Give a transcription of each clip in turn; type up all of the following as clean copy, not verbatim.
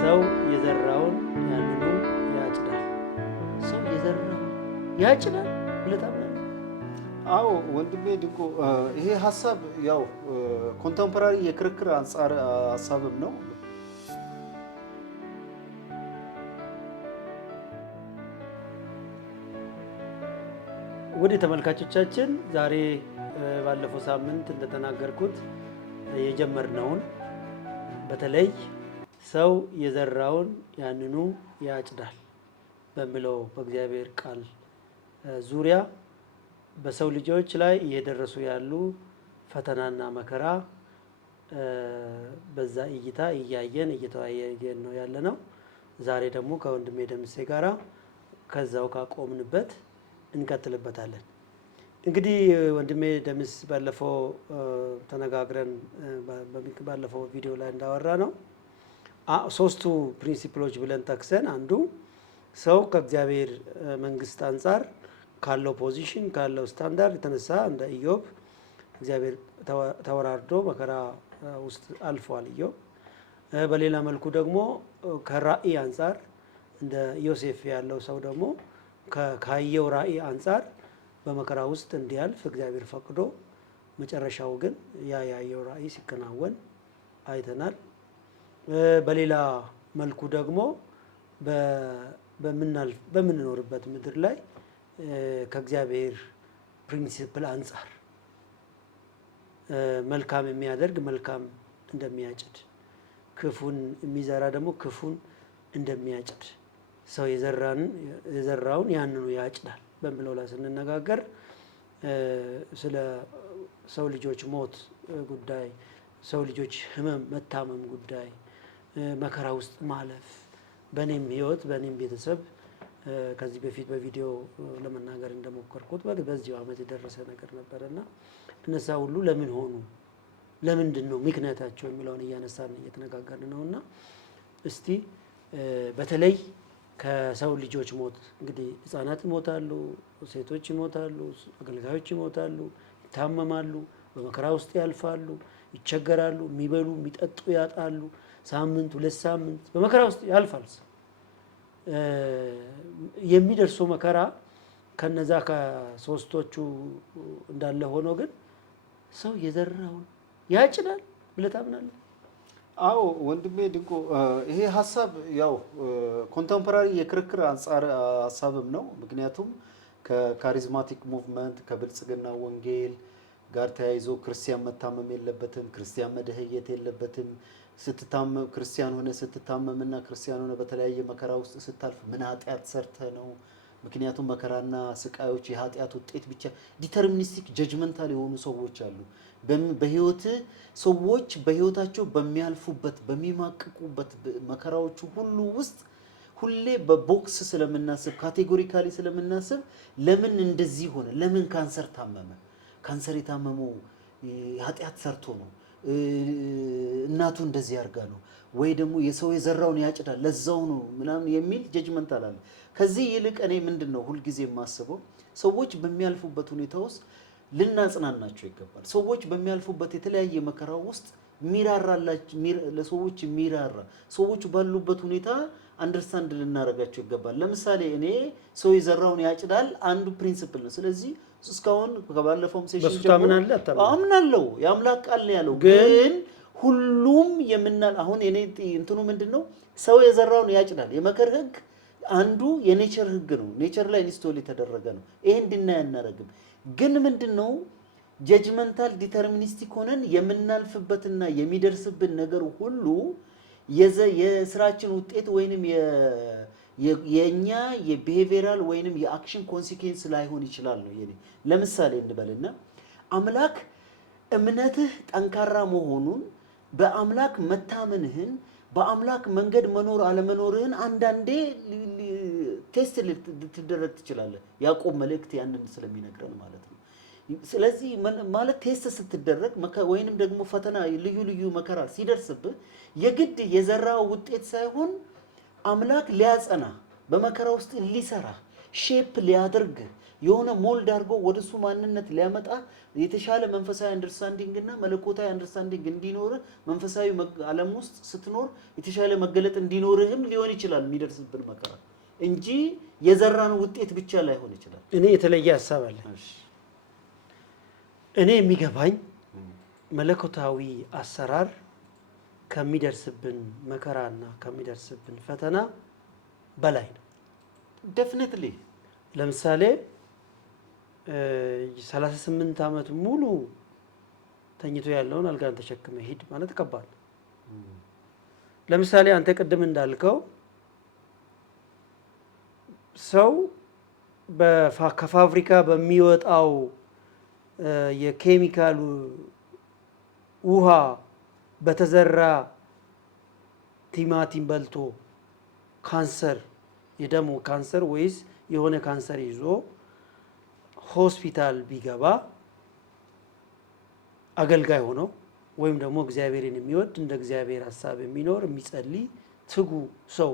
ሰው የዘራውን ያንኑ ያጭዳል። ሰው የዘራውን ያጭዳል ብለህ ታምናለህ? አዎ ወንድሜ ድንቁ፣ ይሄ ሀሳብ ያው ኮንቴምፖራሪ የክርክር አንጻር ሀሳብም ነው። ወደ ተመልካቾቻችን ዛሬ ባለፈው ሳምንት እንደተናገርኩት የጀመርነውን በተለይ ሰው የዘራውን ያንኑ ያጭዳል በሚለው በእግዚአብሔር ቃል ዙሪያ በሰው ልጆች ላይ እየደረሱ ያሉ ፈተናና መከራ በዛ እይታ እያየን እየተወያየን ነው ያለነው። ዛሬ ደግሞ ከወንድሜ ደምሴ ጋራ ከዛው ካቆምንበት እንቀጥልበታለን። እንግዲህ ወንድሜ ደምስ ባለፈው ተነጋግረን ባለፈው ቪዲዮ ላይ እንዳወራ ነው ሶስቱ ፕሪንሲፕሎች ብለን ጠቅሰን አንዱ ሰው ከእግዚአብሔር መንግስት አንጻር ካለው ፖዚሽን ካለው ስታንዳርድ የተነሳ እንደ ኢዮብ እግዚአብሔር ተወራርዶ መከራ ውስጥ አልፏል ኢዮብ። በሌላ መልኩ ደግሞ ከራእይ አንጻር እንደ ዮሴፍ ያለው ሰው ደግሞ ካየው ራእይ አንጻር በመከራ ውስጥ እንዲያልፍ እግዚአብሔር ፈቅዶ መጨረሻው ግን ያየው ራእይ ሲከናወን አይተናል። በሌላ መልኩ ደግሞ በምንኖርበት ምድር ላይ ከእግዚአብሔር ፕሪንሲፕል አንጻር መልካም የሚያደርግ መልካም እንደሚያጭድ፣ ክፉን የሚዘራ ደግሞ ክፉን እንደሚያጭድ፣ ሰው የዘራውን ያንኑ ያጭዳል በሚለው ላይ ስንነጋገር ስለ ሰው ልጆች ሞት ጉዳይ፣ ሰው ልጆች ህመም መታመም ጉዳይ፣ መከራ ውስጥ ማለፍ በእኔም ህይወት በእኔም ቤተሰብ ከዚህ በፊት በቪዲዮ ለመናገር እንደሞከርኩት በዚሁ ዓመት የደረሰ ነገር ነበርና እነዛ ሁሉ ለምን ሆኑ፣ ለምንድን ነው ምክንያታቸው የሚለውን እያነሳን እየተነጋገርን ነውና እስቲ በተለይ ከሰው ልጆች ሞት እንግዲህ ህፃናት ይሞታሉ፣ ሴቶች ይሞታሉ፣ አገልጋዮች ይሞታሉ፣ ይታመማሉ፣ በመከራ ውስጥ ያልፋሉ፣ ይቸገራሉ፣ የሚበሉ የሚጠጡ ያጣሉ፣ ሳምንት ሁለት ሳምንት በመከራ ውስጥ ያልፋል። የሚደርሰው መከራ ከነዛ ከሶስቶቹ እንዳለ ሆኖ ግን ሰው የዘራውን ያጭዳል ብለህ ታምናለህ? አዎ ወንድሜ ድንቁ፣ ይሄ ሀሳብ ያው ኮንቴምፖራሪ የክርክር አንጻር ሀሳብም ነው። ምክንያቱም ከካሪዝማቲክ ሙቭመንት ከብልጽግና ወንጌል ጋር ተያይዞ ክርስቲያን መታመም የለበትም፣ ክርስቲያን መደህየት የለበትም፣ ስትታመም ክርስቲያን ሆነ ስትታመምና ክርስቲያን ሆነ በተለያየ መከራ ውስጥ ስታልፍ ምን ኃጢአት ሰርተ ነው? ምክንያቱም መከራና ስቃዮች የኃጢአት ውጤት ብቻ ዲተርሚኒስቲክ ጀጅመንታል የሆኑ ሰዎች አሉ። በህይወት ሰዎች በህይወታቸው በሚያልፉበት በሚማቅቁበት መከራዎቹ ሁሉ ውስጥ ሁሌ በቦክስ ስለምናስብ ካቴጎሪካሊ ስለምናስብ ለምን እንደዚህ ሆነ? ለምን ካንሰር ታመመ? ካንሰር የታመመው ኃጢአት ሰርቶ ነው፣ እናቱ እንደዚህ ያርጋ ነው፣ ወይ ደግሞ የሰው የዘራውን ያጭዳል ለዛው ነው ምናምን የሚል ጀጅመንት አላለ። ከዚህ ይልቅ እኔ ምንድነው ሁልጊዜ የማስበው ሰዎች በሚያልፉበት ሁኔታ ውስጥ ልናጽናናቸው ይገባል። ሰዎች በሚያልፉበት የተለያየ መከራ ውስጥ ለሰዎች የሚራራ ሰዎች ባሉበት ሁኔታ አንደርስታንድ ልናደርጋቸው ይገባል። ለምሳሌ እኔ ሰው የዘራውን ያጭዳል አንዱ ፕሪንሲፕል ነው። ስለዚህ እስካሁን ከባለፈውም ሴሽን አምናለሁ የአምላክ ቃል ነው ያለው። ግን ሁሉም አሁን እኔ እንትኑ ምንድነው ሰው የዘራውን ያጭዳል የመከር ህግ አንዱ የኔቸር ህግ ነው። ኔቸር ላይ ኢንስቶል የተደረገ ነው። ይሄ እንድናይ አናረግም። ግን ምንድነው ጀጅመንታል ዲተርሚኒስቲክ ሆነን የምናልፍበትና የሚደርስብን ነገር ሁሉ የስራችን ውጤት ወይንም የኛ የቢሄቪየራል ወይንም የአክሽን ኮንሲኩዌንስ ላይሆን ይችላል ነው የኔ። ለምሳሌ እንበልና አምላክ እምነትህ ጠንካራ መሆኑን በአምላክ መታመንህን በአምላክ መንገድ መኖር አለመኖርህን አንዳንዴ ቴስት ልትደረግ ትችላለህ። ያዕቆብ መልእክት ያንን ስለሚነግረን ማለት ነው። ስለዚህ ማለት ቴስት ስትደረግ ወይንም ደግሞ ፈተና ልዩ ልዩ መከራ ሲደርስብህ የግድ የዘራው ውጤት ሳይሆን አምላክ ሊያጸና በመከራ ውስጥ ሊሰራ ሼፕ ሊያደርግ የሆነ ሞልድ አድርጎ ወደሱ ማንነት ሊያመጣ የተሻለ መንፈሳዊ አንደርስታንዲንግ እና መለኮታዊ አንደርስታንዲንግ እንዲኖር መንፈሳዊ ዓለም ውስጥ ስትኖር የተሻለ መገለጥ እንዲኖርህም ሊሆን ይችላል የሚደርስብን መከራ እንጂ የዘራን ውጤት ብቻ ላይሆን ይችላል። እኔ የተለየ ሀሳብ አለ። እኔ የሚገባኝ መለኮታዊ አሰራር ከሚደርስብን መከራና ከሚደርስብን ፈተና በላይ ነው። ዴፊኒትሊ ለምሳሌ 38 ዓመት ሙሉ ተኝቶ ያለውን አልጋን ተሸክመ ሂድ ማለት ከባድ ነው። ለምሳሌ አንተ ቅድም እንዳልከው ሰው ከፋብሪካ በሚወጣው የኬሚካል ውሃ በተዘራ ቲማቲም በልቶ ካንሰር የደም ካንሰር ወይስ የሆነ ካንሰር ይዞ ሆስፒታል ቢገባ አገልጋይ ሆኖ ወይም ደግሞ እግዚአብሔርን የሚወድ እንደ እግዚአብሔር ሐሳብ የሚኖር የሚጸልይ ትጉ ሰው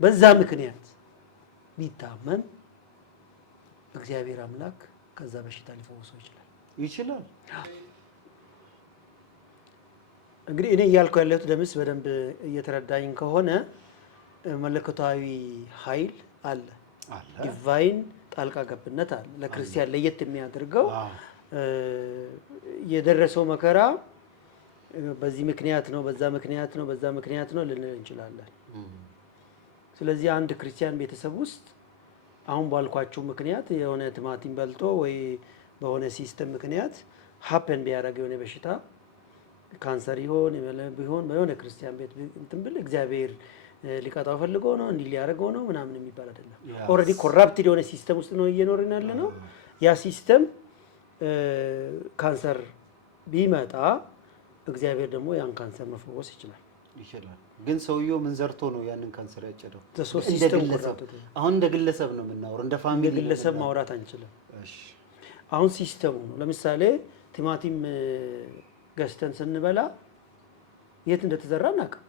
በዛ ምክንያት ቢታመም እግዚአብሔር አምላክ ከዛ በሽታ ሊፈውሰው ይችላል። እንግዲህ እኔ እያልኩ ያለሁት ደምስ በደንብ እየተረዳኝ ከሆነ መለኮታዊ ኃይል አለ፣ ዲቫይን ጣልቃ ገብነት አለ። ለክርስቲያን ለየት የሚያደርገው የደረሰው መከራ በዚህ ምክንያት ነው፣ በዛ ምክንያት ነው፣ በዛ ምክንያት ነው ልንል እንችላለን። ስለዚህ አንድ ክርስቲያን ቤተሰብ ውስጥ አሁን ባልኳችሁ ምክንያት የሆነ ቲማቲም በልቶ ወይ በሆነ ሲስተም ምክንያት ሀፐን ቢያደርግ የሆነ በሽታ ካንሰር ይሆን ቢሆን በሆነ ክርስቲያን ቤት እንትን ብል እግዚአብሔር ሊቀጣው ፈልጎ ነው እንዲህ ሊያደርገው ነው ምናምን የሚባል አይደለም። ኦልሬዲ ኮራፕትድ የሆነ ሲስተም ውስጥ ነው እየኖርን ያለ ነው። ያ ሲስተም ካንሰር ቢመጣ እግዚአብሔር ደግሞ ያን ካንሰር መፈወስ ይችላል። ግን ሰውየው ምን ዘርቶ ነው ያንን ካንሰር ያጨደው? አሁን እንደ ግለሰብ ነው የምናወራው፣ እንደ ፋሚሊ ግለሰብ ማውራት አንችልም። አሁን ሲስተሙ ነው። ለምሳሌ ቲማቲም ገዝተን ስንበላ የት እንደተዘራ እናውቅም።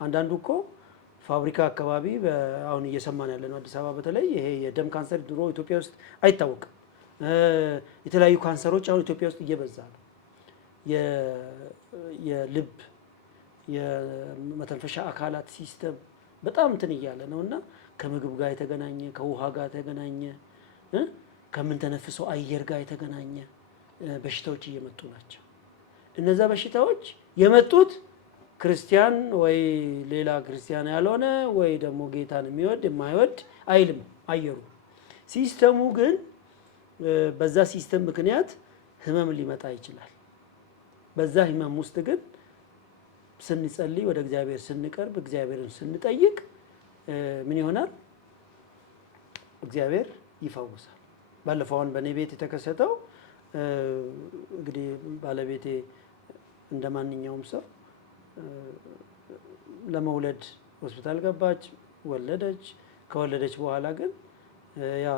አንዳንዱ እኮ ፋብሪካ አካባቢ አሁን እየሰማን ያለ ነው። አዲስ አበባ በተለይ ይሄ የደም ካንሰር ድሮ ኢትዮጵያ ውስጥ አይታወቅም። የተለያዩ ካንሰሮች አሁን ኢትዮጵያ ውስጥ እየበዛ ነው። የልብ የመተንፈሻ አካላት ሲስተም በጣም እንትን እያለ ነው እና ከምግብ ጋር የተገናኘ ከውሃ ጋር የተገናኘ ከምንተነፍሰው አየር ጋር የተገናኘ በሽታዎች እየመጡ ናቸው። እነዛ በሽታዎች የመጡት ክርስቲያን ወይ ሌላ ክርስቲያን ያልሆነ ወይ ደግሞ ጌታን የሚወድ የማይወድ አይልም አየሩ። ሲስተሙ ግን በዛ ሲስተም ምክንያት ህመም ሊመጣ ይችላል። በዛ ህመም ውስጥ ግን ስንጸልይ ወደ እግዚአብሔር ስንቀርብ እግዚአብሔርን ስንጠይቅ ምን ይሆናል? እግዚአብሔር ይፈውሳል። ባለፈውን በእኔ ቤት የተከሰተው እንግዲህ ባለቤቴ እንደ ማንኛውም ሰው ለመውለድ ሆስፒታል ገባች፣ ወለደች። ከወለደች በኋላ ግን ያ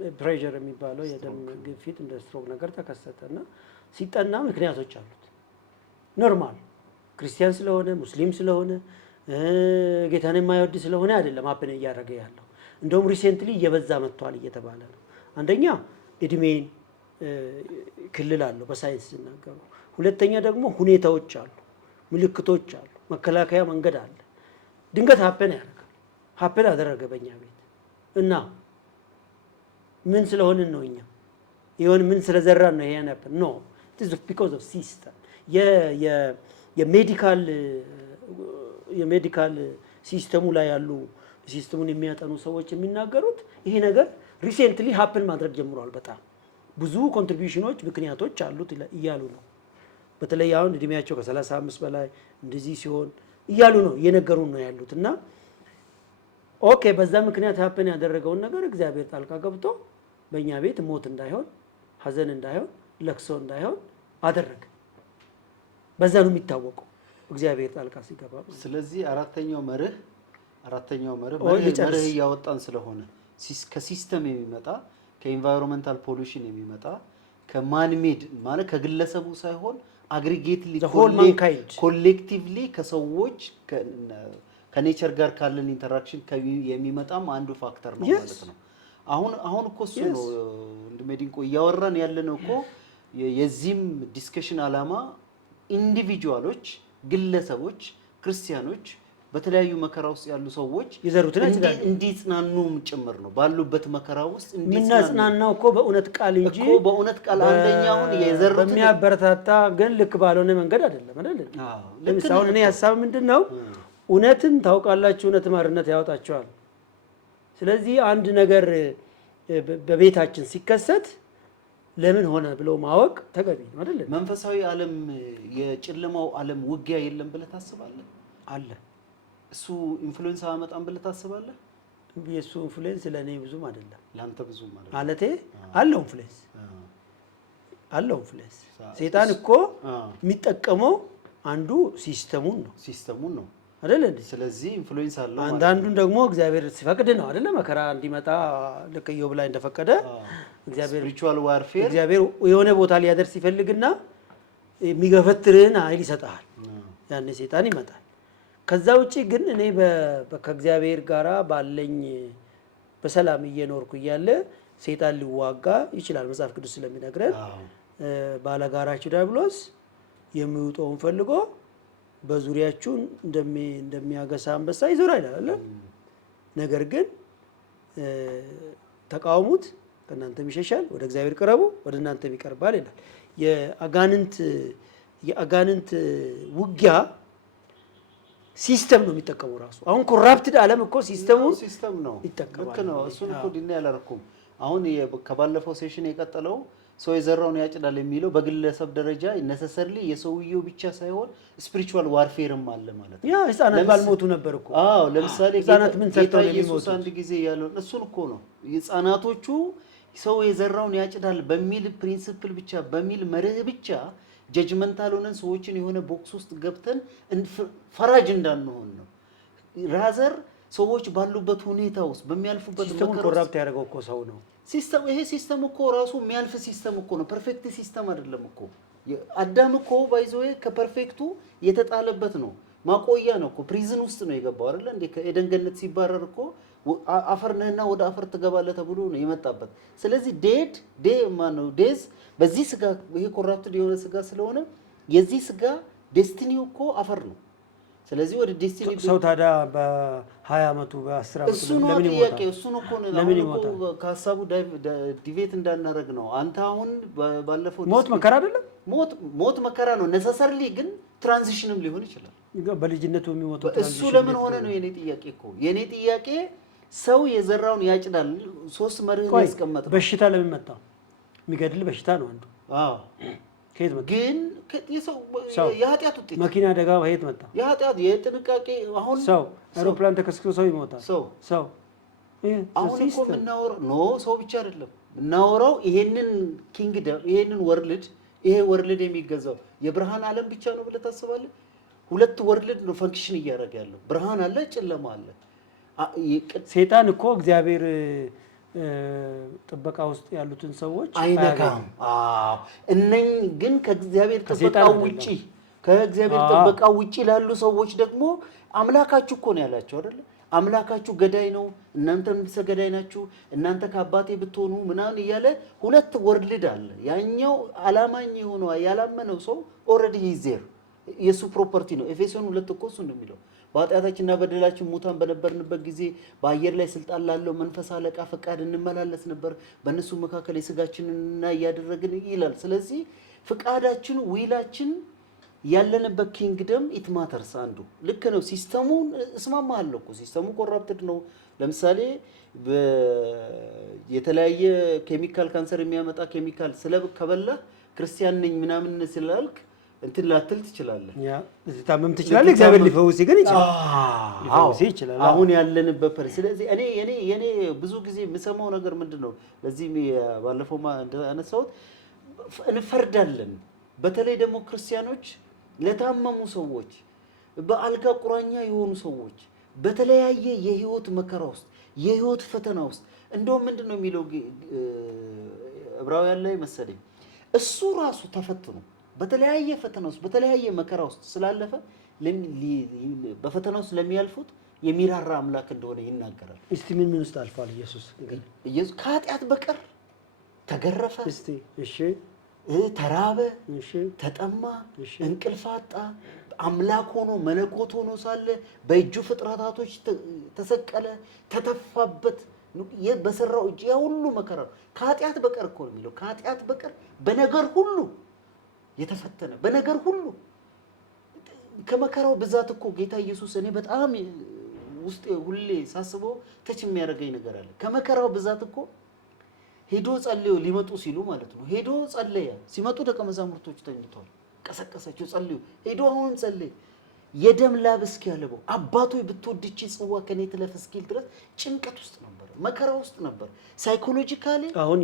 የፕሬሸር የሚባለው የደም ግፊት እንደ ስትሮክ ነገር ተከሰተና ሲጠና ምክንያቶች አሉት። ኖርማል ክርስቲያን ስለሆነ ሙስሊም ስለሆነ ጌታን የማይወድ ስለሆነ አይደለም ሀፕን እያደረገ ያለው። እንደውም ሪሴንትሊ እየበዛ መጥቷል እየተባለ ነው። አንደኛ እድሜን ክልል አለው በሳይንስ ሲናገሩ። ሁለተኛ ደግሞ ሁኔታዎች አሉ፣ ምልክቶች አሉ፣ መከላከያ መንገድ አለ። ድንገት ሀፕን ያደርጋል። ሀፕን አደረገ በእኛ ቤት እና ምን ስለሆንን ነው እኛ ይሁን ምን ስለዘራን ነው ይሄን ሀፕን ኖ it is because of system የሜዲካል ሲስተሙ ላይ ያሉ ሲስተሙን የሚያጠኑ ሰዎች የሚናገሩት ይሄ ነገር ሪሴንትሊ ሀፕን ማድረግ ጀምሯል። በጣም ብዙ ኮንትሪቢዩሽኖች ምክንያቶች አሉት እያሉ ነው። በተለይ አሁን እድሜያቸው ከ35 በላይ እንደዚህ ሲሆን እያሉ ነው እየነገሩን ነው ያሉት። እና ኦኬ በዛ ምክንያት ሀፕን ያደረገውን ነገር እግዚአብሔር ጣልቃ ገብቶ በእኛ ቤት ሞት እንዳይሆን፣ ሀዘን እንዳይሆን፣ ለቅሶ እንዳይሆን አደረገ። በዛ ነው የሚታወቀው እግዚአብሔር ጣልቃ ሲገባ። ስለዚህ አራተኛው መርህ እያወጣን ስለሆነ ከሲስተም የሚመጣ ከኢንቫይሮንመንታል ፖሉሽን የሚመጣ ከማንሜድ ማለት ከግለሰቡ ሳይሆን አግሪጌትሊ ኮሌክቲቭሊ ከሰዎች ከኔቸር ጋር ካለን ኢንተራክሽን የሚመጣም አንዱ ፋክተር ነው ማለት ነው። አሁን እኮ እሱ ነው እንደሜዲንቆ እያወራን ያለነው እኮ የዚህም ዲስከሽን ዓላማ ኢንዲቪጁዋሎች፣ ግለሰቦች፣ ክርስቲያኖች በተለያዩ መከራ ውስጥ ያሉ ሰዎች ይዘሩትን እንዲጽናኑም ጭምር ነው። ባሉበት መከራ ውስጥ እንዲጽናናው እኮ በእውነት ቃል እንጂ እኮ በእውነት ቃል አንደኛውን የዘሩትን በሚያበረታታ ግን ልክ ባልሆነ መንገድ አይደለም አይደል? ለምሳሌ እኔ ሐሳብ ምንድነው እውነትን ታውቃላችሁ፣ እውነት ማርነት ያወጣችኋል። ስለዚህ አንድ ነገር በቤታችን ሲከሰት ለምን ሆነ ብሎ ማወቅ ተገቢ ነው አይደል? መንፈሳዊ ዓለም የጨለማው ዓለም ውጊያ የለም ብለህ ታስባለህ? አለ። እሱ ኢንፍሉዌንስ አያመጣም ብለህ ታስባለህ? የእሱ ኢንፍሉዌንስ ለእኔ ብዙም አይደለም። ለአንተ ብዙም አይደለም ማለቴ አለው ኢንፍሉዌንስ አለው ኢንፍሉዌንስ። ሰይጣን እኮ የሚጠቀመው አንዱ ሲስተሙን ነው አይደል እንዴ? ስለዚህ ኢንፍሉዌንስ አለው። አንዳንዱን ደግሞ እግዚአብሔር ሲፈቅድ ነው አይደል? መከራ እንዲመጣ ልክ ኢዮብ ላይ እንደፈቀደ እግዚአብሔር ስፒሪቹዋል ዋርፌር እግዚአብሔር የሆነ ቦታ ሊያደርስ ይፈልግና የሚገፈትርህን ኃይል ይሰጣል። ያኔ ሰይጣን ይመጣል። ከዛ ውጪ ግን እኔ ከእግዚአብሔር ጋራ ባለኝ በሰላም እየኖርኩ እያለ ሰይጣን ሊዋጋ ይችላል። መጽሐፍ ቅዱስ ስለሚነግረን ባለጋራችሁ ዲያብሎስ የሚውጠውን ፈልጎ በዙሪያችሁ እንደሚያገሳ አንበሳ ይዞራል አይደል? ነገር ግን ተቃውሙት ከእናንተም ይሸሻል፣ ወደ እግዚአብሔር ቅረቡ ወደ እናንተም ይቀርባል ይላል። የአጋንንት ውጊያ ሲስተም ነው የሚጠቀመው ራሱ። አሁን ኮራፕትድ ዓለም እኮ ሲስተም ነው ይጠቀማል። ልክ ነው። እሱን እኮ ዲና ያላረኩም። አሁን ከባለፈው ሴሽን የቀጠለው ሰው የዘራውን ያጭዳል የሚለው በግለሰብ ደረጃ ነሰሰርሊ የሰውየው ብቻ ሳይሆን ስፒሪቹዋል ዋርፌርም አለ ማለት ነው። ያ ህፃናት ባልሞቱ ነበር እኮ። አዎ ለምሳሌ ህፃናት ምን ሰርተው ነው ኢየሱስ አንድ ጊዜ ያለው እሱን እኮ ነው። ህፃናቶቹ ሰው የዘራውን ያጭዳል በሚል ፕሪንሲፕል ብቻ በሚል መርህ ብቻ ጀጅመንታል ሆነን ሰዎችን የሆነ ቦክስ ውስጥ ገብተን ፈራጅ እንዳንሆን ነው። ራዘር ሰዎች ባሉበት ሁኔታ ውስጥ በሚያልፉበት ሲስተሙን ኮራፕት ያደረገው እኮ ሰው ነው። ይሄ ሲስተም እኮ ራሱ የሚያልፍ ሲስተም እኮ ነው። ፐርፌክት ሲስተም አይደለም እኮ። አዳም እኮ ባይዘው ከፐርፌክቱ የተጣለበት ነው። ማቆያ ነው እኮ። ፕሪዝን ውስጥ ነው የገባው አይደል እንዴ? ከኤደን ገነት ሲባረር እኮ አፈር ነህና ወደ አፈር ትገባለህ ተብሎ ነው የመጣበት። ስለዚህ ዴዝ በዚህ ስጋ ይሄ ኮራፕትድ የሆነ ስጋ ስለሆነ የዚህ ስጋ ዴስቲኒው እኮ አፈር ነው። ስለዚህ ወደ ዴስቲኒ ሰው ታዲያ በ20 ዓመቱ በ10 ዓመቱ ለምን ይሞታል? እሱን እኮ ነው ከሀሳቡ ዲቬት እንዳናረግ ነው። አንተ አሁን ባለፈው ሞት መከራ አይደለም? ሞት መከራ ነው ነሰሰርሊ፣ ግን ትራንዚሽንም ሊሆን ይችላል። በልጅነቱ የሚሞተው እሱ ለምን ሆነ ነው የኔ ጥያቄ እኮ። የኔ ጥያቄ ሰው የዘራውን ያጭዳል። ሶስት መርህ ያስቀመጠ በሽታ ለምን መጣ? የሚገድል በሽታ ነው አንዱ። አዎ ከየት መጣ? ግን የኃጢአት ውጤት መኪና አደጋ ከየት መጣ? የኃጢአት የጥንቃቄ አሁን ሰው አውሮፕላን ተከስክሶ ሰው ይሞታል። ሰው አሁን እኮ የምናወራው ሰው ብቻ አይደለም የምናወራው ይሄንን ኪንግደም ይሄንን ወርልድ ይሄ ወርልድ የሚገዛው የብርሃን ዓለም ብቻ ነው ብለህ ታስባለህ? ሁለት ወርልድ ነው ፈንክሽን እያደረገ ያለው። ብርሃን አለ፣ ጨለማ አለ። ሰይጣን እኮ እግዚአብሔር ጥበቃ ውስጥ ያሉትን ሰዎች አይነካም። እነኚህ ግን ከእግዚአብሔር ጥበቃ ውጪ ላሉ ሰዎች ደግሞ አምላካችሁ እኮ ነው ያላቸው አይደል? አምላካችሁ ገዳይ ነው፣ እናንተም ገዳይ ናችሁ፣ እናንተ ከአባቴ ብትሆኑ ምናምን እያለ ሁለት ወርልድ አለ። ያኛው አላማኝ የሆነው ያላመነው ሰው ኦልሬዲ ይዘር የሱ ፕሮፐርቲ ነው። ኤፌሶን 2 እኮ እሱ ነው የሚለው በኃጢአታችንና በደላችን ሙታን በነበርንበት ጊዜ በአየር ላይ ስልጣን ላለው መንፈስ አለቃ ፈቃድ እንመላለስ ነበር፣ በእነሱ መካከል የስጋችንና እያደረግን ይላል። ስለዚህ ፍቃዳችን ዊላችን ያለንበት ኪንግደም ኢት ማተርስ አንዱ ልክ ነው። ሲስተሙን እስማማለሁ እኮ ሲስተሙ ኮራፕትድ ነው። ለምሳሌ የተለያየ ኬሚካል ካንሰር የሚያመጣ ኬሚካል ከበላ ክርስቲያን ነኝ ምናምን ስላልክ እንትን ላትል ትችላለህ። እዚህ ታመም ትችላለህ። እግዚአብሔር ሊፈውስ ግን ይችላል። አሁን ያለንበት ስለዚህ እኔ ብዙ ጊዜ የምሰማው ነገር ምንድነው? ለዚህ ባለፈው እንዳነሳሁት እንፈርዳለን። በተለይ ደግሞ ክርስቲያኖች ለታመሙ ሰዎች፣ በአልጋ ቁራኛ የሆኑ ሰዎች በተለያየ የህይወት መከራ ውስጥ የህይወት ፈተና ውስጥ እንደውም ምንድነው የሚለው ዕብራውያን ላይ መሰለኝ እሱ ራሱ ተፈትኖ በተለያየ ፈተና ውስጥ በተለያየ መከራ ውስጥ ስላለፈ በፈተናው ስለሚያልፉት የሚራራ አምላክ እንደሆነ ይናገራል። እስቲ ምን ውስጥ አልፏል ኢየሱስ? ኢየሱስ ከኃጢአት በቀር ተገረፈ፣ እስቲ እሺ፣ ተራበ፣ እሺ፣ ተጠማ፣ እንቅልፍ አጣ። አምላክ ሆኖ መለኮት ሆኖ ሳለ በእጁ ፍጥረታቶች ተሰቀለ፣ ተተፋበት። በሰራው እጅ ያ ሁሉ መከራ ከኃጢአት በቀር እኮ ነው የሚለው። ከኃጢአት በቀር በነገር ሁሉ የተፈተነ፣ በነገር ሁሉ ከመከራው ብዛት እኮ ጌታ ኢየሱስ እኔ በጣም ውስጤ ሁሌ ሳስበው ተች የሚያደርገኝ ነገር አለ። ከመከራው ብዛት እኮ ሄዶ ጸልዮ ሊመጡ ሲሉ ማለት ነው። ሄዶ ጸለየ። ሲመጡ ደቀ መዛሙርቶቹ ተኝተዋል። ቀሰቀሰችው፣ ጸልዩ። ሄዶ አሁን ጸለየ። የደም ላብ እስኪያልበው አባቶ ብትወድ ይህች ጽዋ ከኔ ትለፍ እስኪል ድረስ ጭንቀት ውስጥ ነበር፣ መከራ ውስጥ ነበር። ሳይኮሎጂካሊ አሁን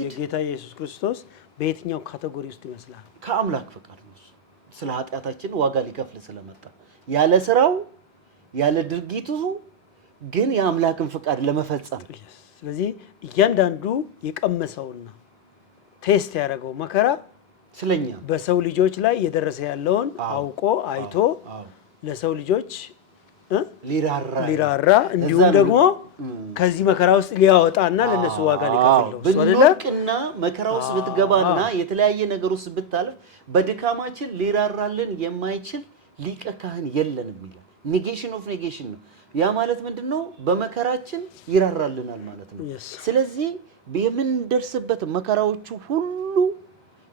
የጌታ ኢየሱስ ክርስቶስ በየትኛው ካቴጎሪ ውስጥ ይመስላል? ከአምላክ ፈቃድ ነው። ስለ ኃጢአታችን ዋጋ ሊከፍል ስለመጣ ያለ ስራው ያለ ድርጊቱ ግን የአምላክን ፈቃድ ለመፈጸም። ስለዚህ እያንዳንዱ የቀመሰውና ቴስት ያደረገው መከራ ስለኛ በሰው ልጆች ላይ እየደረሰ ያለውን አውቆ አይቶ ለሰው ልጆች ሊራራ እንዲሁም ደግሞ ከዚህ መከራ ውስጥ ሊያወጣና ለነሱ ዋጋ ሊከፍል ነው። ብንወድቅና መከራ ውስጥ ብትገባና የተለያየ ነገር ውስጥ ብታልፍ በድካማችን ሊራራልን የማይችል ሊቀ ካህን የለንም ይላል። ኔጌሽን ኦፍ ኔጌሽን ነው። ያ ማለት ምንድነው? በመከራችን ይራራልናል ማለት ነው። ስለዚህ የምንደርስበት መከራዎቹ ሁሉ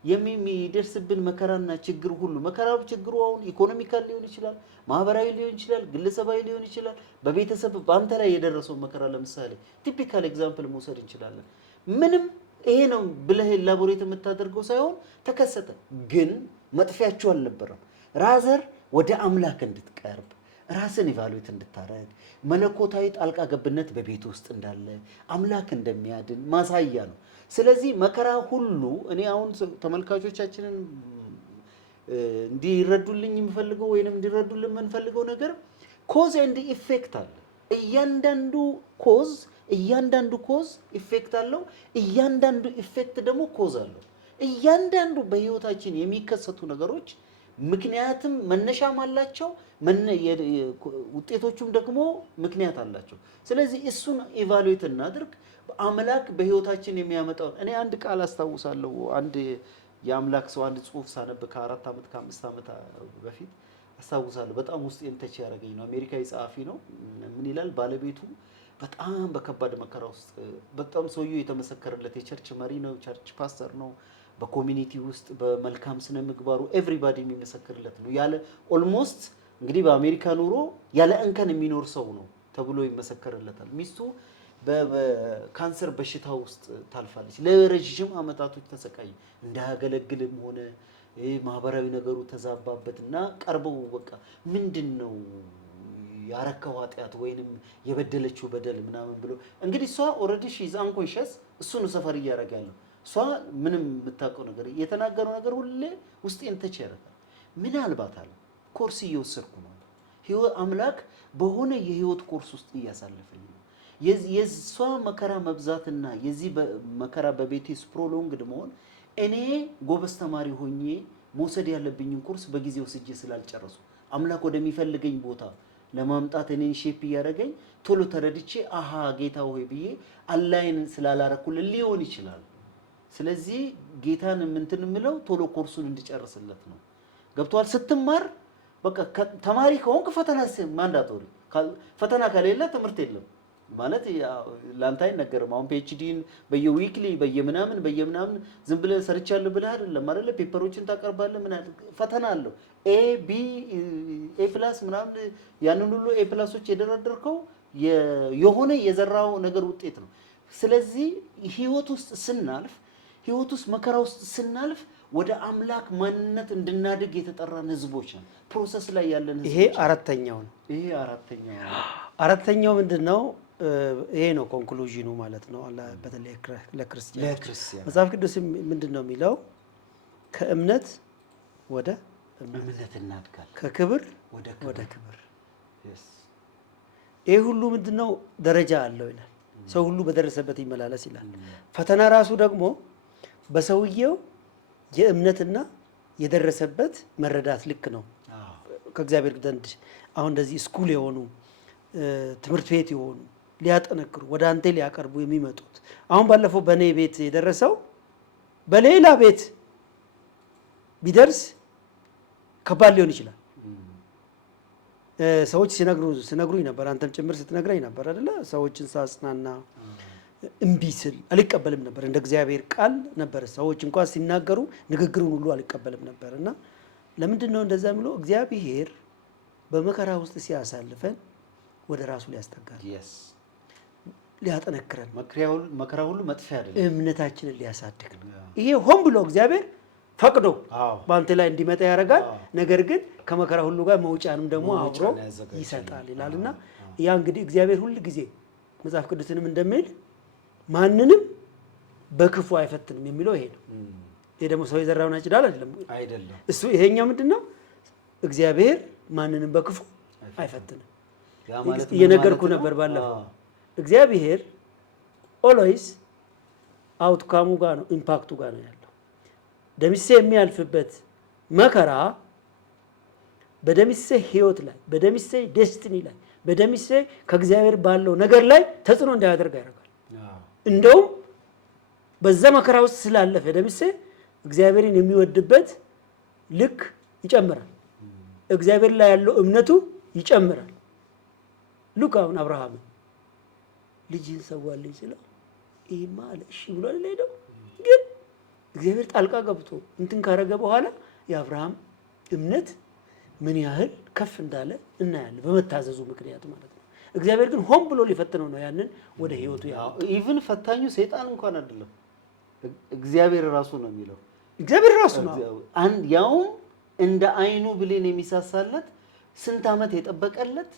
የሚደርስብን መከራና ችግር ሁሉ መከራው ችግሩ አሁን ኢኮኖሚካል ሊሆን ይችላል፣ ማህበራዊ ሊሆን ይችላል፣ ግለሰባዊ ሊሆን ይችላል። በቤተሰብ በአንተ ላይ የደረሰው መከራ ለምሳሌ ቲፒካል ኤግዛምፕል መውሰድ እንችላለን። ምንም ይሄ ነው ብለህ ኤላቦሬት የምታደርገው ሳይሆን ተከሰተ፣ ግን መጥፊያችሁ አልነበረም። ራዘር ወደ አምላክ እንድትቀርብ ራስን ኢቫሉዌት እንድታረግ መለኮታዊ ጣልቃ ገብነት በቤት ውስጥ እንዳለ አምላክ እንደሚያድን ማሳያ ነው። ስለዚህ መከራ ሁሉ እኔ አሁን ተመልካቾቻችንን እንዲረዱልኝ የምፈልገው ወይንም እንዲረዱልን የምንፈልገው ነገር ኮዝ ኤንድ ኢፌክት አለ። እያንዳንዱ ኮዝ ኢፌክት አለው። እያንዳንዱ ኢፌክት ደግሞ ኮዝ አለው። እያንዳንዱ በህይወታችን የሚከሰቱ ነገሮች ምክንያትም መነሻም አላቸው፣ ውጤቶቹም ደግሞ ምክንያት አላቸው። ስለዚህ እሱን ኢቫሉዌት እናድርግ። አምላክ በህይወታችን የሚያመጣው እኔ አንድ ቃል አስታውሳለሁ። አንድ የአምላክ ሰው አንድ ጽሁፍ ሳነብ ከ4 ዓመት ከ5 ዓመት በፊት አስታውሳለሁ። በጣም ውስጤን ተች ያደረገኝ ነው። አሜሪካዊ ጸሐፊ ነው። ምን ይላል? ባለቤቱ በጣም በከባድ መከራ ውስጥ በጣም ሰውየው የተመሰከረለት የቸርች መሪ ነው፣ ቸርች ፓስተር ነው። በኮሚኒቲ ውስጥ በመልካም ስነ ምግባሩ ኤቭሪባዲ የሚመሰክርለት ነው። ያለ ኦልሞስት እንግዲህ በአሜሪካ ኑሮ ያለ እንከን የሚኖር ሰው ነው ተብሎ ይመሰከርለታል። ሚስቱ በካንሰር በሽታ ውስጥ ታልፋለች። ለረጅም ዓመታቶች ተሰቃይ እንዳያገለግልም ሆነ ማህበራዊ ነገሩ ተዛባበትና ቀርበው በቃ ምንድነው ያረከው ኃጢአት ወይንም የበደለችው በደል ምናምን ብሎ እንግዲህ እሷ ኦልሬዲ ሺ ኢዝ አንኮንሺየስ እሱ ነው ሰፈር እያደረገ ያለው። እሷ ምንም የምታውቀው ነገር የተናገረው ነገር ሁሌ ውስጤን ተች ያደርጋል። ምናልባት አለ ኮርስ እየወሰድኩ ነው። አምላክ በሆነ የህይወት ኮርስ ውስጥ እያሳለፈኝ ነው። የሷ መከራ መብዛትና የዚህ መከራ በቤቴስ ፕሮሎንግድ መሆን እኔ ጎበዝ ተማሪ ሆኜ መውሰድ ያለብኝን ኮርስ በጊዜው ወስጄ ስላልጨረሱ አምላክ ወደሚፈልገኝ ቦታ ለማምጣት እኔን ሼፕ እያደረገኝ ቶሎ ተረድቼ አሃ ጌታ ሆይ ብዬ አላይን ስላላረኩልን ሊሆን ይችላል። ስለዚህ ጌታን እንትን የምለው ቶሎ ኮርሱን እንድጨርስለት ነው። ገብቷል? ስትማር በቃ ተማሪ ከሆንክ ፈተና ማንዳቶሪ፣ ፈተና ከሌለ ትምህርት የለም ማለት ላንተ አይነገርም። አሁን ፒኤችዲን በየዊክሊ በየምናምን ዝም ብለህ ሰርቻለሁ ብለህ አይደለም አይደለ? ፔፐሮችን ታቀርባለህ። ምን ፈተና አለው። ኤ ፕላስ ምናምን ያንን ሁሉ ኤ ፕላሶች የደረደርከው የሆነ የዘራው ነገር ውጤት ነው። ስለዚህ ህይወት ውስጥ መከራ ውስጥ ስናልፍ ወደ አምላክ ማንነት እንድናድግ የተጠራን ህዝቦች ነው። ፕሮሰስ ላይ ያለን ህዝቦች። ይሄ አራተኛው ምንድነው? ይሄ ነው ኮንክሉዥኑ ማለት ነው። በተለይ ለክርስቲያን መጽሐፍ ቅዱስ ምንድነው የሚለው? ከእምነት ወደ እምነት እናድጋለን፣ ከክብር ወደ ክብር። ይሄ ሁሉ ምንድነው? ደረጃ አለው ይላል። ሰው ሁሉ በደረሰበት ይመላለስ ይላል። ፈተና ራሱ ደግሞ በሰውየው የእምነትና የደረሰበት መረዳት ልክ ነው ከእግዚአብሔር ዘንድ አሁን እንደዚህ ስኩል የሆኑ ትምህርት ቤት የሆኑ ሊያጠነክሩ ወደ አንተ ሊያቀርቡ የሚመጡት አሁን ባለፈው በእኔ ቤት የደረሰው በሌላ ቤት ቢደርስ ከባድ ሊሆን ይችላል። ሰዎች ሲነግሩኝ ነበር፣ አንተም ጭምር ስትነግረኝ ነበር አይደለ? ሰዎችን ሳጽናና እምቢ ስል አልቀበልም ነበር። እንደ እግዚአብሔር ቃል ነበር። ሰዎች እንኳን ሲናገሩ ንግግሩን ሁሉ አልቀበልም ነበር። እና ለምንድን ነው እንደዛ የሚለው? እግዚአብሔር በመከራ ውስጥ ሲያሳልፈን ወደ ራሱ ሊያስጠጋን፣ ሊያጠነክረን፣ መከራ ሁሉ መጥፊያ አይደለም፣ እምነታችንን ሊያሳድግ ነው። ይሄ ሆን ብሎ እግዚአብሔር ፈቅዶ በአንተ ላይ እንዲመጣ ያደርጋል። ነገር ግን ከመከራ ሁሉ ጋር መውጫንም ደግሞ አብሮ ይሰጣል ይላል። እና ያ እንግዲህ እግዚአብሔር ሁል ጊዜ መጽሐፍ ቅዱስንም እንደሚል ማንንም በክፉ አይፈትንም የሚለው ይሄ ነው። ይሄ ደግሞ ሰው የዘራውን ያጭዳል አይደለም እሱ። ይሄኛው ምንድን ነው? እግዚአብሔር ማንንም በክፉ አይፈትንም። እየነገርኩ ነበር ባለፈው። እግዚአብሔር ኦልዌይስ አውትካሙ ጋር ነው፣ ኢምፓክቱ ጋር ነው ያለው። ደምሴ የሚያልፍበት መከራ በደምሴ ህይወት ላይ፣ በደምሴ ዴስቲኒ ላይ፣ በደምሴ ከእግዚአብሔር ባለው ነገር ላይ ተጽዕኖ እንዳያደርግ ያደርጋል። እንደውም በዛ መከራ ውስጥ ስላለፈ ደምሴ እግዚአብሔርን የሚወድበት ልክ ይጨምራል። እግዚአብሔር ላይ ያለው እምነቱ ይጨምራል። ሉክ አሁን አብርሃም ልጅህን ሰዋልኝ ስለው ይሄማ አለ እሺ ብሎ ሄደው፣ ግን እግዚአብሔር ጣልቃ ገብቶ እንትን ካረገ በኋላ የአብርሃም እምነት ምን ያህል ከፍ እንዳለ እናያለን፣ በመታዘዙ ምክንያት ማለት ነው። እግዚአብሔር ግን ሆን ብሎ ሊፈትነው ነው ያንን ወደ ህይወቱ ኢቭን ፈታኙ ሰይጣን እንኳን አይደለም፣ እግዚአብሔር ራሱ ነው የሚለው። እግዚአብሔር ራሱ ነው ያውም እንደ አይኑ ብሌን የሚሳሳለት ስንት ዓመት የጠበቀለት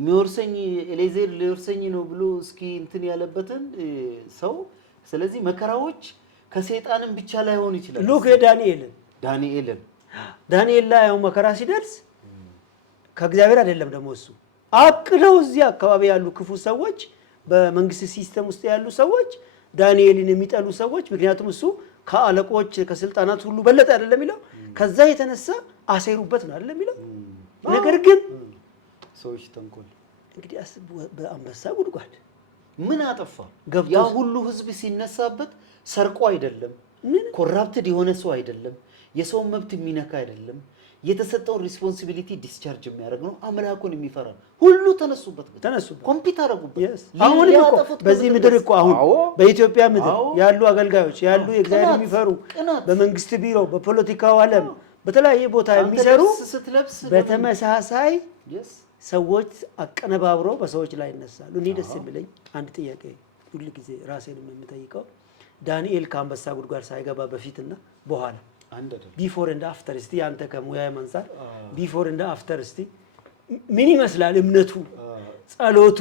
ሚወርሰኝ ኤሌዜር ሊወርሰኝ ነው ብሎ እስኪ እንትን ያለበትን ሰው። ስለዚህ መከራዎች ከሰይጣንም ብቻ ላይ ሆን ይችላል። ሉክ ዳንኤል ላይ ያው መከራ ሲደርስ ከእግዚአብሔር አይደለም ደግሞ እሱ አቅለው እዚህ አካባቢ ያሉ ክፉ ሰዎች፣ በመንግስት ሲስተም ውስጥ ያሉ ሰዎች፣ ዳንኤልን የሚጠሉ ሰዎች፣ ምክንያቱም እሱ ከአለቆች ከስልጣናት ሁሉ በለጠ አይደለም የሚለው፣ ከዛ የተነሳ አሴሩበት ነው አይደለም የሚለው። ነገር ግን ሰዎች ተንኮል እንግዲህ በአንበሳ ጉድጓድ ምን አጠፋ? ያ ሁሉ ህዝብ ሲነሳበት ሰርቆ አይደለም፣ ኮራፕትድ የሆነ ሰው አይደለም፣ የሰውን መብት የሚነካ አይደለም፣ የተሰጠውን ሪስፖንሲቢሊቲ ዲስቻርጅ የሚያደርግ ነው። አምላኩን የሚፈራ ሁሉ ተነሱበት፣ ኮምፒት አደረጉበት። አሁን በዚህ ምድር እኮ አሁን በኢትዮጵያ ምድር ያሉ አገልጋዮች ያሉ የእግዚአብሔር የሚፈሩ በመንግስት ቢሮ፣ በፖለቲካው ዓለም በተለያየ ቦታ የሚሰሩ በተመሳሳይ ሰዎች አቀነባብሮ በሰዎች ላይ ይነሳሉ። እኔ ደስ የሚለኝ አንድ ጥያቄ ሁሉ ጊዜ ራሴንም የምጠይቀው ዳንኤል ከአንበሳ ጉድጓድ ሳይገባ በፊትና በኋላ ቢፎር እንደ አፍተር እስቲ አንተ ከሙያ መንሳት ቢፎር እንደ አፍተር እስቲ ምን ይመስላል? እምነቱ፣ ጸሎቱ፣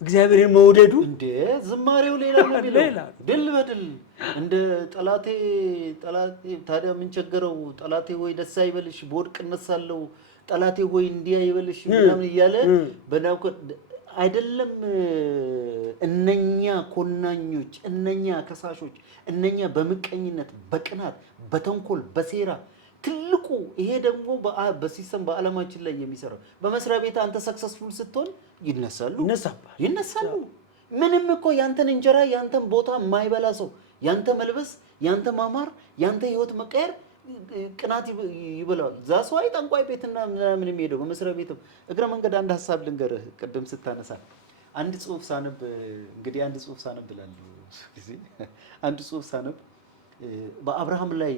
እግዚአብሔርን መውደዱ እንደ ዝማሬው ሌላ ነው የሚለው ድል በድል እንደ ጠላቴ ታዲያ ምን ቸገረው? ጠላቴ ሆይ ደስ አይበልሽ፣ በወድቅ እነሳለሁ፣ ጠላቴ ሆይ እንዲያ ይበልሽ ምናምን እያለ በናው አይደለም። እነኛ ኮናኞች፣ እነኛ ከሳሾች፣ እነኛ በምቀኝነት፣ በቅናት፣ በተንኮል፣ በሴራ ትልቁ ይሄ ደግሞ በሲስተም በዓለማችን ላይ የሚሰራው በመስሪያ ቤት አንተ ሰክሰስፉል ስትሆን ይነሳሉ። ምንም እኮ ያንተን እንጀራ ያንተን ቦታ የማይበላ ሰው ያንተ መልበስ፣ ያንተ ማማር፣ ያንተ ህይወት መቀየር ቅናት ይበላል። ዛሰው አይ ጠንቋይ ቤትና ምናምን የሚሄደው በመስሪያ ቤትም እግረ መንገድ አንድ ሐሳብ ልንገርህ። ቅድም ስታነሳ አንድ ጽሁፍ ሳነብ በአብርሃም ላይ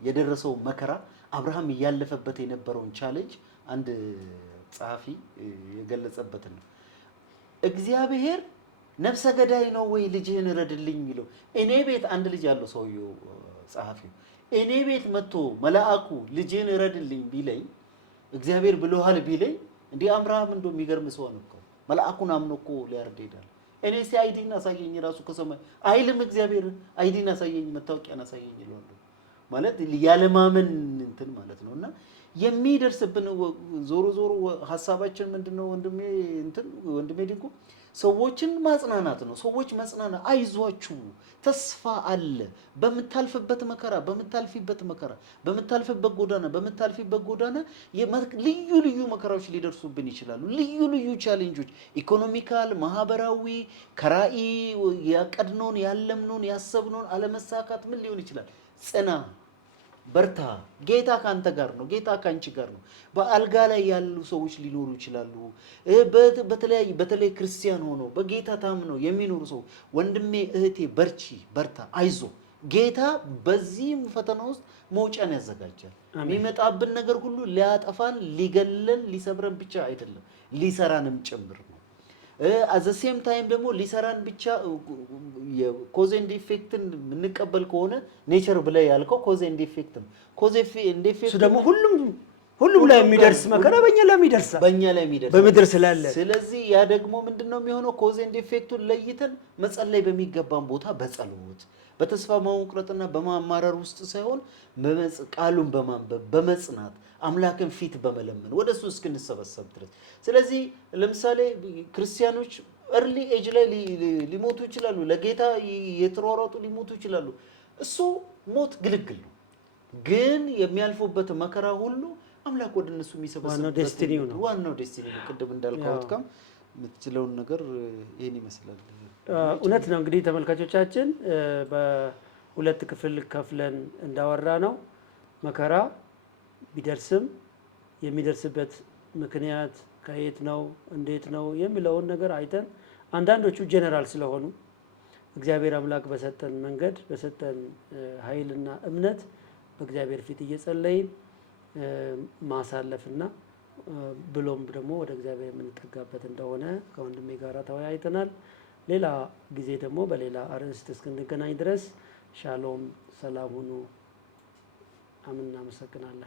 የደረሰው መከራ አብርሃም እያለፈበት የነበረውን ቻሌንጅ አንድ ጸሐፊ የገለጸበትን ነው። እግዚአብሔር ነፍሰ ገዳይ ነው ወይ ልጅህን ረድልኝ የሚለው? እኔ ቤት አንድ ልጅ ያለው ሰውየው ጸሐፊው እኔ ቤት መጥቶ መልአኩ ልጅህን ረድልኝ ቢለኝ እግዚአብሔር ብሎሃል ቢለኝ እንዲህ አብርሃም እንደው የሚገርም ሰው ነው እኮ መልአኩን አምኖ እኮ ሊያርድ ሄዳል። እኔ አይዲን አሳየኝ ራሱ ከሰማይ አይልም እግዚአብሔር አይዲን አሳየኝ መታወቂያን አሳየኝ ይላል ማለት ያለማመን እንትን ማለት ነውና የሚደርስብን ዞሮ ዞሮ ሀሳባችን ምንድነው ወንድሜ ድንቁ ሰዎችን ማጽናናት ነው። ሰዎች መጽናናት፣ አይዟችሁ ተስፋ አለ። በምታልፍበት መከራ በምታልፊበት ጎዳና ልዩ ልዩ መከራዎች ሊደርሱብን ይችላሉ። ልዩ ልዩ ቻሌንጆች፣ ኢኮኖሚካል፣ ማህበራዊ፣ ከራእይ ያቀድነውን ያለምነውን ያሰብነውን አለመሳካት ምን ሊሆን ይችላል። ጽና፣ በርታ፣ ጌታ ካንተ ጋር ነው፣ ጌታ ካንቺ ጋር ነው። በአልጋ ላይ ያሉ ሰዎች ሊኖሩ ይችላሉ። በተለይ ክርስቲያን ሆኖ በጌታ ታምነው የሚኖሩ ሰው ወንድሜ እህቴ በርታ፣ አይዞ። ጌታ በዚህም ፈተና ውስጥ መውጫን ያዘጋጃል። የሚመጣብን ነገር ሁሉ ሊያጠፋን፣ ሊገለን፣ ሊሰብረን ብቻ አይደለም ሊሰራንም ጭምር ነው። አዘ ሴም ታይም ደግሞ ሊሰራን ብቻ የኮዝ ኤንድ ኢፌክትን የምንቀበል ከሆነ ኔቸር ብለህ ያልከው ኮዝ ኤንድ ኢፌክት ነው። ኮዝ ኤንድ ኢፌክት ደግሞ ሁሉም ላይ የሚደርስ መከራ በእኛ ላይ ይደርሳል፣ በምድር ስላለ። ስለዚህ ያ ደግሞ ምንድነው የሚሆነው? ኮዝ ኤንድ ኢፌክቱን ለይተን መጸለይ በሚገባን ቦታ በጸሎት በተስፋ መቁረጥና በማማረር ውስጥ ሳይሆን ቃሉን በማንበብ በመጽናት አምላክን ፊት በመለመን ወደሱ እስክንሰበሰብ ድረስ። ስለዚህ ለምሳሌ ክርስቲያኖች early age ላይ ሊሞቱ ይችላሉ፣ ለጌታ የተሯሯጡ ሊሞቱ ይችላሉ። እሱ ሞት ግልግል ነው። ግን የሚያልፉበት መከራ ሁሉ አምላክ ወደ እነሱ የሚሰበሰብ ዋናው ዴስቲኒ ነው። ቅድም እንዳልከው አውትካም የምትችለውን ነገር ይሄን ይመስላል። እውነት ነው። እንግዲህ ተመልካቾቻችን በሁለት ክፍል ከፍለን እንዳወራ ነው መከራ ቢደርስም የሚደርስበት ምክንያት ከየት ነው እንዴት ነው የሚለውን ነገር አይተን አንዳንዶቹ ጀነራል ስለሆኑ እግዚአብሔር አምላክ በሰጠን መንገድ በሰጠን ኃይልና እምነት በእግዚአብሔር ፊት እየጸለይን ማሳለፍና ብሎም ደግሞ ወደ እግዚአብሔር የምንጠጋበት እንደሆነ ከወንድሜ ጋር ተወያይተናል። ሌላ ጊዜ ደግሞ በሌላ አርዕስት እስክንገናኝ ድረስ ሻሎም፣ ሰላም ሁኑ። አሜን። እናመሰግናለን።